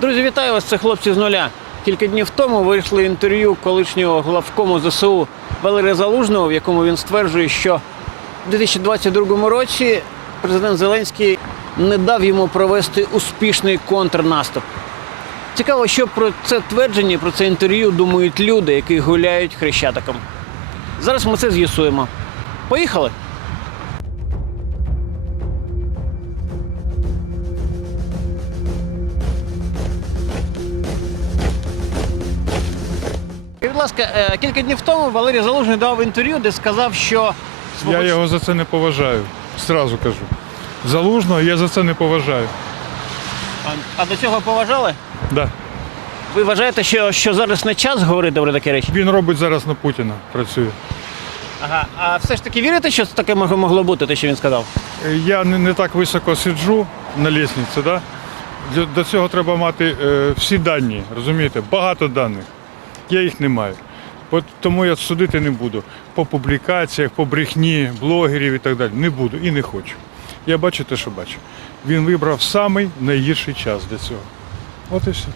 Друзі, вітаю вас! Це хлопці з нуля. Кілька днів тому вийшло інтерв'ю колишнього главкому ЗСУ Валерія Залужного, в якому він стверджує, що у 2022 році президент Зеленський не дав йому провести успішний контрнаступ. Цікаво, що про це твердження, про це інтерв'ю думають люди, які гуляють хрещатиком. Зараз ми це з'ясуємо. Поїхали! Ласка, е, кілька днів тому Валерій Залужний дав інтерв'ю, де сказав, що Я його за це не поважаю. Зразу кажу. Залужного я за це не поважаю. А, а до цього поважали? Да. Ви вважаєте, що, що зараз не час говорити про такі речі? Він робить зараз на Путіна, працює. Ага. А все ж таки вірите, що таке могло бути, те, що він сказав? Е, Я не, не так високо сиджу на лісниці, да? До цього треба мати е, всі дані, розумієте? Багато даних. Я їх не маю. От тому я судити не буду. По публікаціях, по брехні, блогерів і так далі. Не буду і не хочу. Я бачу те, що бачу. Він вибрав самий найгірший час для цього. От і все.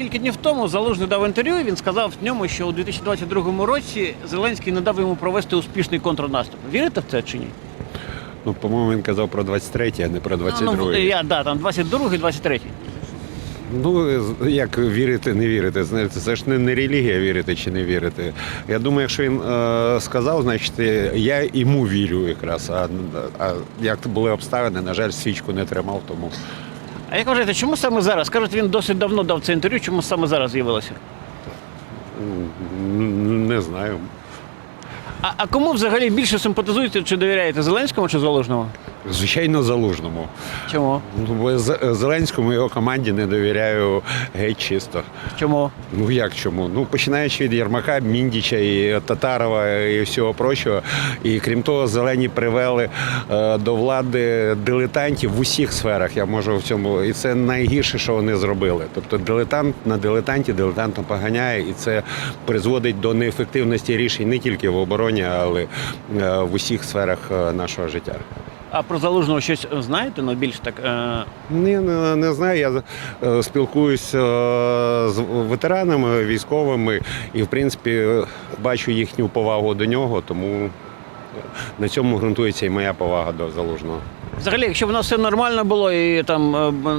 Кілька днів тому Залужний дав інтерв'ю. Він сказав в ньому, що у 2022 році Зеленський не дав йому провести успішний контрнаступ. Вірите в це чи ні? Ну, по-моєму, він казав про 23, а не про 22. Ну, я да, там 22 23 Ну, як вірити, не вірити. Знаєте, це ж не, не релігія вірити чи не вірити. Я думаю, якщо він е, сказав, значить е, я йому вірю якраз. А, а як були обставини, на жаль, свічку не тримав, тому. А як вважаєте, чому саме зараз? Кажуть, він досить давно дав це інтерв'ю, чому саме зараз з'явилося? Не знаю. А, а кому взагалі більше симпатизуєте чи довіряєте Зеленському чи Залужному? Звичайно, залужному. Чому? Ну, бо З- Зеленському і його команді не довіряю геть чисто. Чому? Ну як чому? Ну починаючи від Єрмака, Міндіча і Татарова і всього прочого. І крім того, зелені привели е, до влади дилетантів в усіх сферах. Я можу в цьому, і це найгірше, що вони зробили. Тобто дилетант на дилетанті дилетантом поганяє, і це призводить до неефективності рішень не тільки в обороні, але е, в усіх сферах е, нашого життя. А про Залужного щось знаєте? Ну більш так. Е... Ні, не, не знаю. Я спілкуюся з ветеранами військовими і, в принципі, бачу їхню повагу до нього, тому на цьому ґрунтується і моя повага до залужного. Взагалі, якщо б у нас все нормально було і там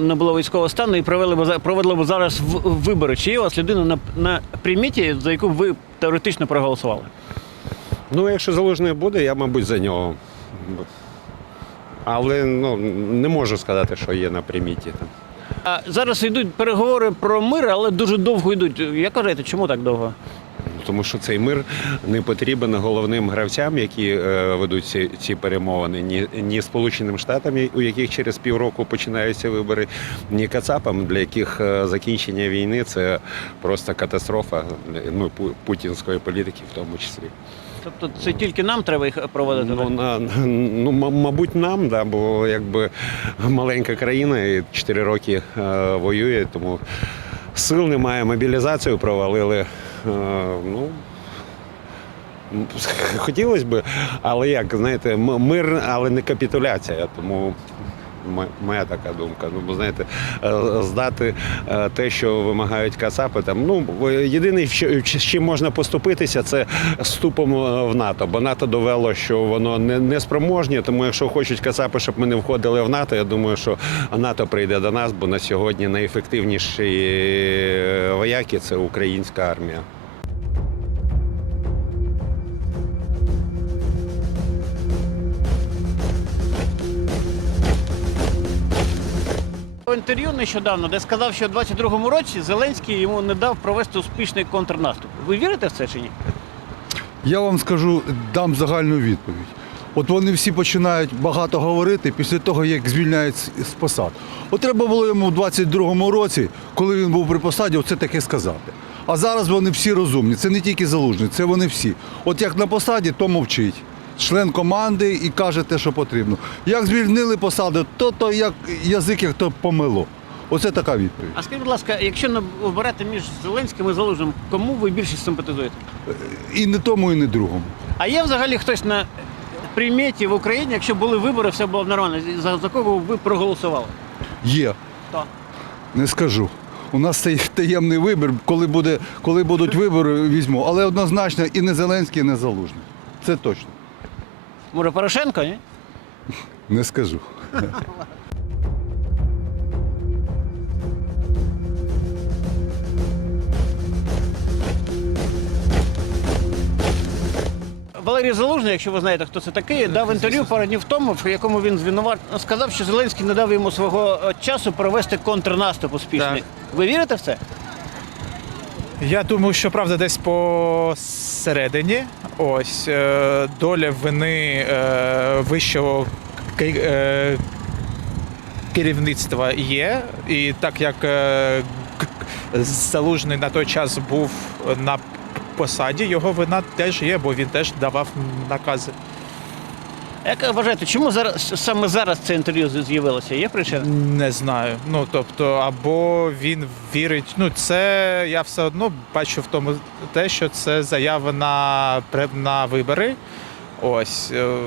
не було військового стану, і провели б провели б зараз вибори, чи є у вас людина на, на приміті, за яку б ви теоретично проголосували? Ну, якщо залужний буде, я, мабуть, за нього. Але ну, не можу сказати, що є на приміті. там. А зараз йдуть переговори про мир, але дуже довго йдуть. Як кажете, чому так довго? Тому що цей мир не потрібен головним гравцям, які е, ведуть ці, ці перемовини, ні, ні Сполученим Штатам, у яких через півроку починаються вибори, ні Кацапам, для яких е, закінчення війни це просто катастрофа ну, путінської політики, в тому числі. Тобто це тільки нам треба їх проводити? Ну, на, ну мабуть, нам, да, бо якби маленька країна і 4 роки е, воює, тому сил немає, мобілізацію провалили. Е, ну, хотілося б, але як, знаєте, мир, але не капітуляція. Тому моя така думка. Ну, бо знаєте, е, здати е, те, що вимагають кацапи, там ну єдине, з чим можна поступитися, це вступом е, в НАТО. Бо НАТО довело, що воно не, не спроможнє. Тому якщо хочуть кацапи, щоб ми не входили в НАТО, я думаю, що НАТО прийде до нас, бо на сьогодні найефективніші вояки це українська армія. В інтерв'ю нещодавно, де сказав, що у 22-му році Зеленський йому не дав провести успішний контрнаступ. Ви вірите в це чи ні? Я вам скажу, дам загальну відповідь. От вони всі починають багато говорити після того, як звільняють з посад. От треба було йому у 22-му році, коли він був при посаді, оце таке сказати. А зараз вони всі розумні. Це не тільки залужні, це вони всі. От як на посаді, то мовчить. Член команди і каже те, що потрібно. Як звільнили посади, то то як язик, як то помило. Оце така відповідь. А скажіть, будь ласка, якщо оберете між Зеленським і Залужним, кому ви більше симпатизуєте? І не тому, і не другому. А є взагалі хтось на приміті в Україні, якщо були вибори, все було нормально. За, за кого ви проголосували? Є. Хто? Не скажу. У нас цей таємний вибір, коли, буде, коли будуть вибори, візьму. Але однозначно і не Зеленський, і не Залужний. Це точно. Може, Порошенко, ні? Не скажу. Валерій Залужний, якщо ви знаєте, хто це такий, дав інтерв'ю пару днів тому, в якому він звинуват сказав, що Зеленський не дав йому свого е, часу провести контрнаступ успішний. Так. Ви вірите в це? Я думаю, що правда десь посередині. Ось е, доля вини е, вищого е, керівництва є. І так як залужний на той час був на посаді, його вина теж є, бо він теж давав накази. Як ви вважаєте, чому зараз саме зараз це інтерв'ю з'явилося? Є причина? Не знаю. Ну тобто, або він вірить. Ну, це я все одно бачу в тому те, що це заява на, на вибори. Ось е,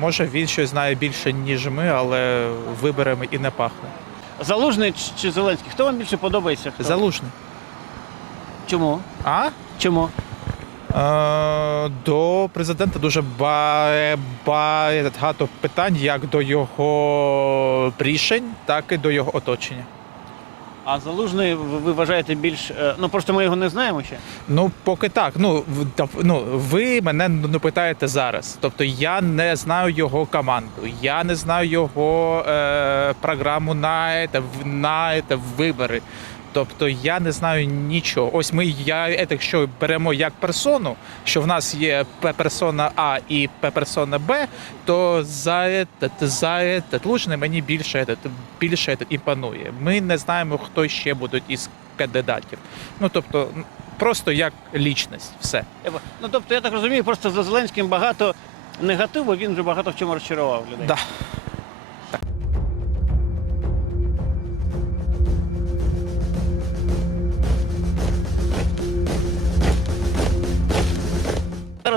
може він щось знає більше, ніж ми, але виборами і не пахне. Залужний чи- чи Зеленський? Хто вам більше подобається? Хто? Залужний. Чому? А? Чому? Е, до президента дуже багато питань як до його рішень, так і до його оточення. А залужний ви вважаєте більш. е, Ну просто ми його не знаємо ще. Ну, поки так. Ну, ну, ви мене не питаєте зараз. Тобто я не знаю його команду, я не знаю його е, програму на, в- на вибори. Тобто я не знаю нічого. Ось ми, я, е, якщо беремо як персону, що в нас є П персона А і П персона Б, то за этот, за этот Лужний мені більше, этот, більше этот імпонує. Ми не знаємо, хто ще будуть із кандидатів. Ну тобто, м, просто як лічність, все. Я б- Ну тобто, я так розумію, просто за Зеленським багато негативу, він вже багато в чому розчарував людей. Да.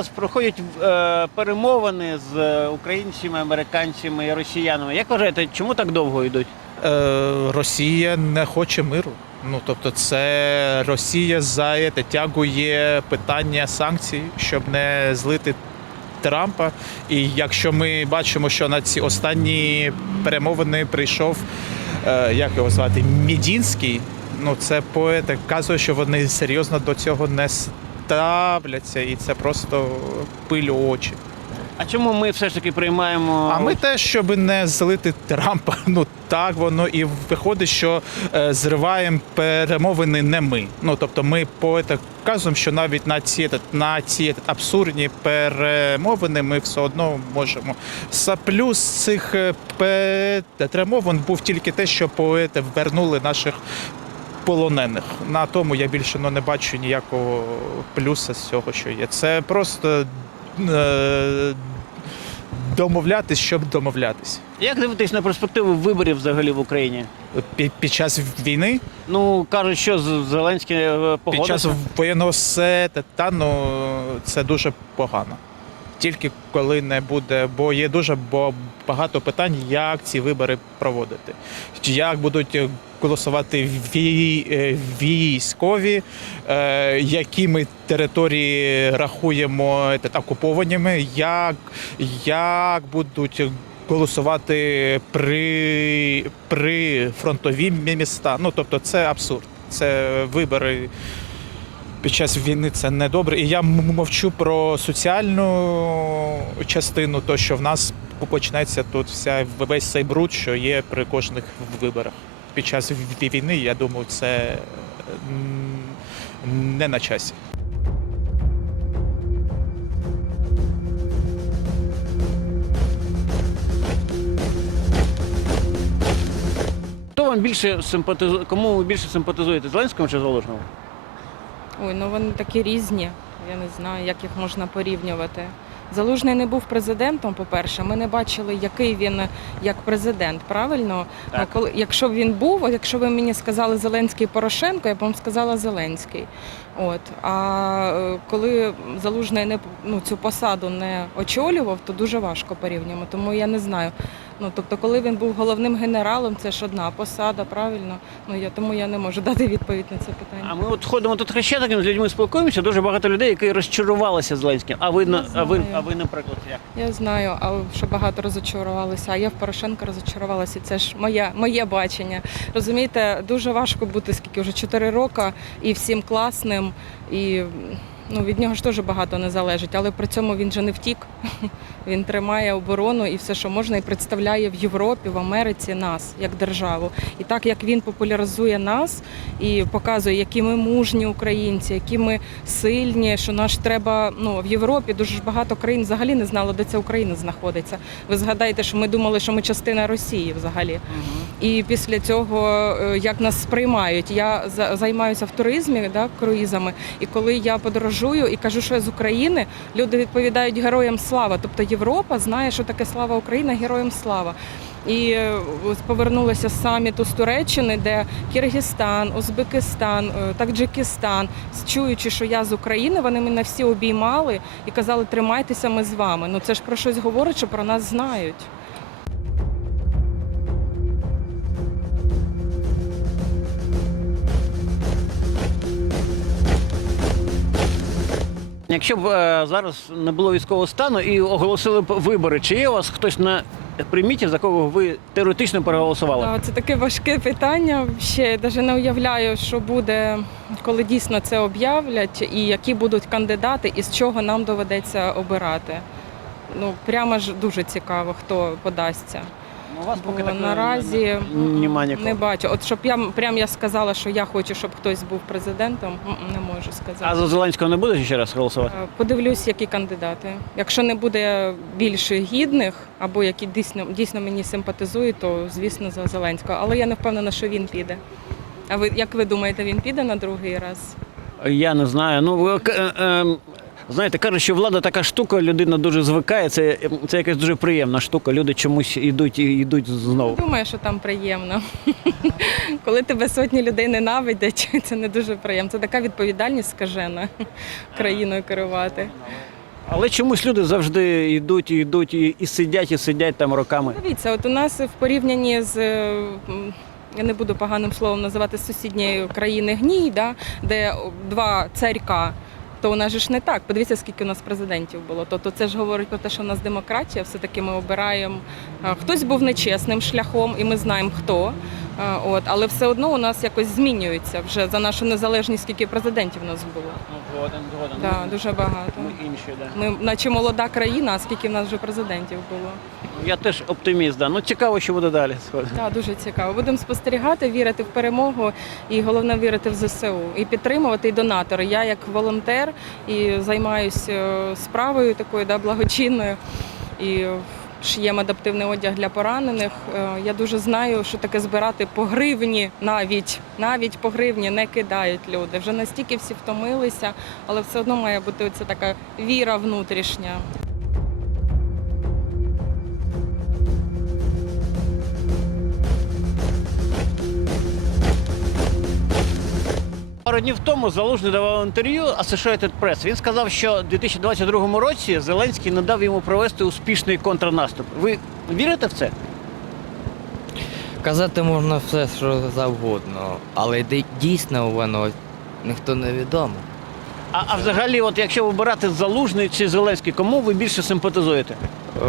Зараз проходять е, перемовини з е, українцями, американцями і росіянами. Як вважаєте, чому так довго йдуть? Е, Росія не хоче миру. Ну тобто, це Росія за це тягує питання санкцій, щоб не злити Трампа. І якщо ми бачимо, що на ці останні перемовини прийшов, як його звати, Мідінський, ну це поет казує, що вони серйозно до цього не ставляться, і це просто пиль у очі. А чому ми все ж таки приймаємо? А ми теж, щоб не злити Трампа. Ну так воно і виходить, що е, зриваємо перемовини не ми. Ну тобто, ми поета кажемо, що навіть на ці на ці абсурдні перемовини ми все одно можемо. Са плюс цих е, перемовин був тільки те, що поети вернули наших. Полонених на тому я більше ну, не бачу ніякого плюса з цього, що є. Це просто е, домовлятись, щоб домовлятись. Як дивитись на перспективу виборів взагалі в Україні? Під, під час війни, Ну кажуть, що з- Зеленський е, під час погодився. воєнного сетану це дуже погано. Тільки коли не буде, бо є дуже бо- багато питань, як ці вибори проводити, як будуть голосувати е, військові, е, які ми території рахуємо е, окупованими, як, як будуть голосувати при, при фронтові міста. Ну тобто, це абсурд. Це вибори під час війни це не добре. І я мовчу про соціальну частину, то що в нас почнеться тут вся весь цей бруд, що є при кожних виборах. Під час війни, я думаю, це не на часі. Хто вам більше симпатизує? Кому ви більше симпатизуєте? Зеленському чи Залужному? Ой, ну вони такі різні. Я не знаю, як їх можна порівнювати. Залужний не був президентом, по-перше. Ми не бачили, який він як президент. Правильно? Так. Коли, якщо б він був, якщо ви мені сказали Зеленський Порошенко, я б вам сказала Зеленський. От. А е, коли Залужний не ну, цю посаду не очолював, то дуже важко порівнюємо. Тому я не знаю. Ну тобто, коли він був головним генералом, це ж одна посада, правильно? Ну я тому я не можу дати відповідь на це питання. А ми от ходимо тут хрещатиком, з людьми спілкуємося. Дуже багато людей, які розчарувалися Зеленським. А ви, на- а ви, а ви, наприклад, як? Я знаю, а що багато розочарувалися. А я в Порошенка розочарувалася. Це ж моє, моє бачення. Розумієте, дуже важко бути скільки вже 4 роки і всім класним. І ну, від нього ж теж багато не залежить. Але при цьому він же не втік. Він тримає оборону і все, що можна, і представляє в Європі, в Америці нас як державу. І так як він популяризує нас і показує, які ми мужні українці, які ми сильні, що наш треба ну в Європі дуже ж багато країн взагалі не знало, де ця Україна знаходиться. Ви згадаєте, що ми думали, що ми частина Росії взагалі. І після цього е, як нас сприймають. Я за- займаюся в туризмі, да, круїзами. І коли я подорожую і кажу, що я з України, люди відповідають героям слава. Тобто Європа знає, що таке слава Україна, героям слава. І е, ось повернулася з саміту з Туреччини, де Киргизстан, Узбекистан, е, Таджикистан, чуючи, що я з України, вони мене всі обіймали і казали, тримайтеся, ми з вами. Ну це ж про щось говорить, що про нас знають. Якщо б е, зараз не було військового стану і оголосили б вибори, чи є у вас хтось на приміті, за кого ви теоретично проголосували? Це таке важке питання. Ще навіть не уявляю, що буде, коли дійсно це об'являть, і які будуть кандидати, і з чого нам доведеться обирати. Ну прямо ж дуже цікаво, хто подасться. Ну, у вас Бо наразі нема нікого. не бачу. От щоб я прям я сказала, що я хочу, щоб хтось був президентом, не можу сказати. А за Зеленського не буде ще раз голосувати? Е, Подивлюсь, які кандидати. Якщо не буде більше гідних, або які дійсно дійсно мені симпатизують, то звісно за Зеленського. Але я не впевнена, що він піде. А ви як ви думаєте, він піде на другий раз? Я не знаю. Ну е, е, знаєте, кажуть, що влада така штука, людина дуже звикає. Це, це якась дуже приємна штука. Люди чомусь йдуть і йдуть знову. Думаю, що там приємно. Коли тебе сотні людей ненавидять, це не дуже приємно. Це така відповідальність скажена країною керувати. Але чомусь люди завжди йдуть і йдуть і, і сидять, і сидять там роками. Дивіться, от у нас в порівнянні з. е, Я не буду поганим словом називати сусідньої країни гній, да, де два царька, то у нас же ж не так. Подивіться, скільки у нас президентів було. Тобто це ж говорить про те, що у нас демократія, все-таки ми обираємо. Хтось був нечесним шляхом, і ми знаємо хто. А, От, але все одно у нас якось змінюється вже за нашу незалежність, скільки президентів у нас було. Згоден, згоден. Да, дуже багато. Ми інші, да. Ми наче молода країна, а скільки в нас вже президентів було. Я теж оптиміст, да. Ну цікаво, що буде далі. Так, дуже цікаво. Будемо спостерігати, вірити в перемогу і головне вірити в ЗСУ і підтримувати і донатори. Я як волонтер і займаюся справою такою да, благочинною і шиємо адаптивний одяг для поранених. Е, Я дуже знаю, що таке збирати по гривні навіть навіть по гривні не кидають люди. Вже настільки всі втомилися, але все одно має бути оця така віра внутрішня. Пару днів тому Залужний давав інтерв'ю Associated Press. Він сказав, що у 2022 році Зеленський не дав йому провести успішний контрнаступ. Ви вірите в це? Казати можна все, що завгодно, але дійсно воно ніхто не відомо. А, а взагалі, от якщо вибирати Залужний чи Зеленський, кому ви більше симпатизуєте? Е,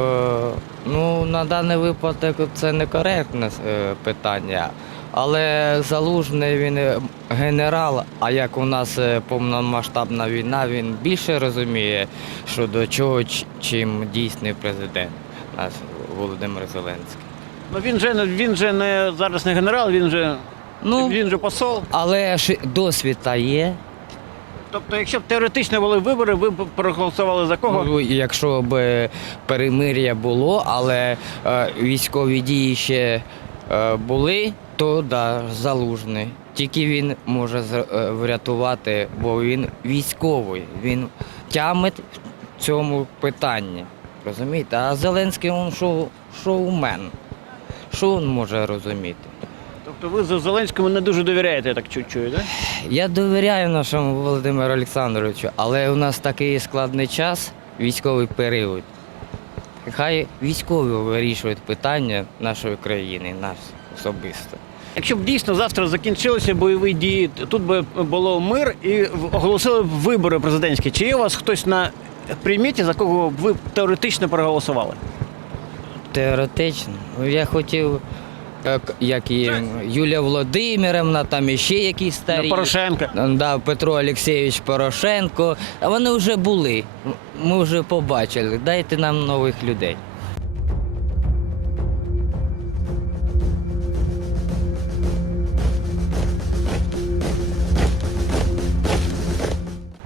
ну, на даний випадок це некоректне е, питання. Але залужний він е, генерал, а як у нас е, повномасштабна війна, він більше розуміє, що до чого, чим дійсний президент наш Володимир Зеленський. Ну він же не- він же не зараз не генерал, він же Ну, він же посол. але ж досвід та є. Тобто, якщо б теоретично були вибори, ви б проголосували за кого? Ну, якщо б перемир'я було, але е, військові дії ще е, були, то да, залужний. Тільки він може е, врятувати, бо він військовий. Він тямить в цьому питанні. Розумієте? А Зеленський він шоу, шоумен. Що він може розуміти? Тобто ви за Зеленському не дуже довіряєте, я так чу- чую, так? Я довіряю нашому Володимиру Олександровичу, але у нас такий складний час, військовий період. Хай військові вирішують питання нашої країни, нас особисто. Якщо б дійсно завтра закінчилися бойові дії, тут би було мир і оголосили б вибори президентські. Чи є у вас хтось на приміті, за кого б ви теоретично проголосували? Теоретично. Я хотів, як, як і Юлія Володимирівна, там іще якісь старі. Порошенка. Да, Петро Олексійович Порошенко. А вони вже були. Ми вже побачили. Дайте нам нових людей.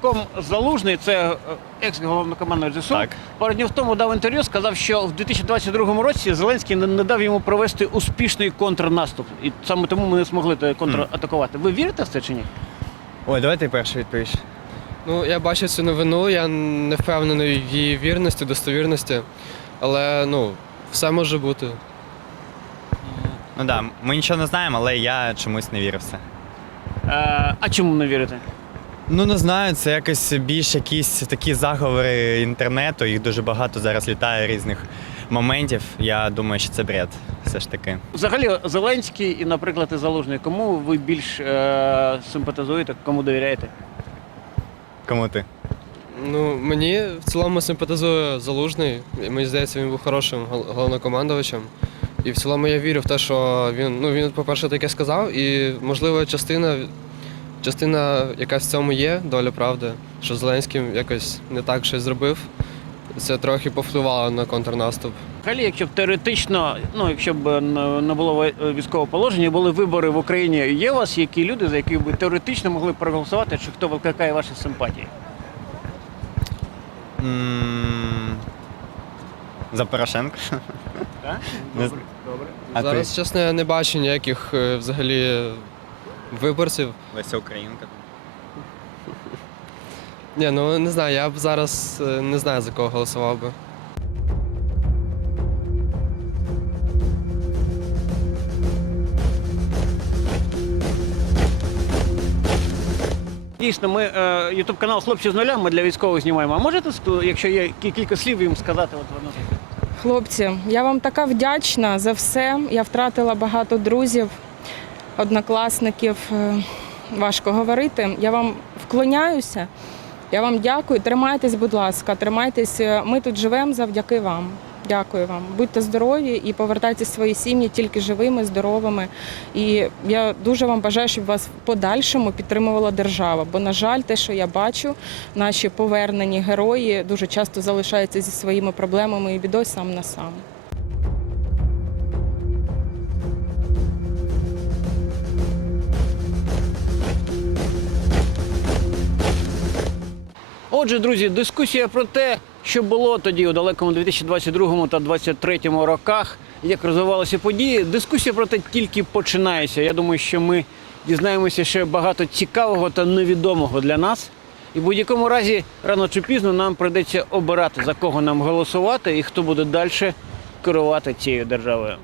Ком Залужний, це е, екс-головнокомандувач ЗСУ, Так. пару днів тому дав інтерв'ю, сказав, що в 2022 році Зеленський не, дав йому провести успішний контрнаступ. І саме тому ми не змогли контратакувати. Ви вірите в це чи ні? Ой, давай ти перший відповіш. Ну, я бачив цю новину, я не впевнений в її вірності, достовірності, але ну, все може бути. Ну да, ми нічого не знаємо, але я чомусь не вірив в це. Е, а чому не вірите? Ну не знаю, це якось більш якісь такі заговори інтернету. Їх дуже багато зараз літає різних моментів. Я думаю, що це бред. Все ж таки. Взагалі, Зеленський і, наприклад, і Залужний, кому ви більш е, симпатизуєте, кому довіряєте? Кому ти? Ну, мені в цілому симпатизує Залужний. Мені здається, він був хорошим гол- головнокомандувачем. І в цілому я вірю в те, що він, ну, він, по-перше, таке сказав, і, можливо, частина, частина якась в цьому є, доля правди, що Зеленський якось не так щось зробив. Це трохи повпливало на контрнаступ. Взагалі, якщо б теоретично, ну якщо б не було е, військового положення, були вибори в Україні, є у вас які люди, за яких би теоретично могли б проголосувати, чи хто викликає ваші симпатії? За Порошенка. Так? З- добре. А Зараз, ти? чесно, я не бачу ніяких е, взагалі виборців. Леся Українка. Ні, ну не знаю, я б зараз е, не знаю за кого голосував би. Дійсно, ми е, ютуб канал Хлопці з нуля. Ми для військових знімаємо. А можете, ск- якщо є кі- кілька слів їм сказати? От воно. Хлопці, я вам така вдячна за все. Я втратила багато друзів, однокласників. Е, Важко говорити. Я вам вклоняюся. Я вам дякую. Тримайтесь, будь ласка, тримайтесь. Ми тут живемо завдяки вам. Дякую вам. Будьте здорові і повертайтеся свої сім'ї тільки живими, здоровими. І я дуже вам бажаю, щоб вас в подальшому підтримувала держава. Бо, на жаль, те, що я бачу, наші повернені герої дуже часто залишаються зі своїми проблемами і бідою сам на сам. Отже, друзі, дискусія про те, що було тоді у далекому 2022 та 2023 роках, як розвивалися події. Дискусія про те тільки починається. Я думаю, що ми дізнаємося ще багато цікавого та невідомого для нас. І в будь-якому разі, рано чи пізно нам прийдеться обирати, за кого нам голосувати і хто буде далі керувати цією державою.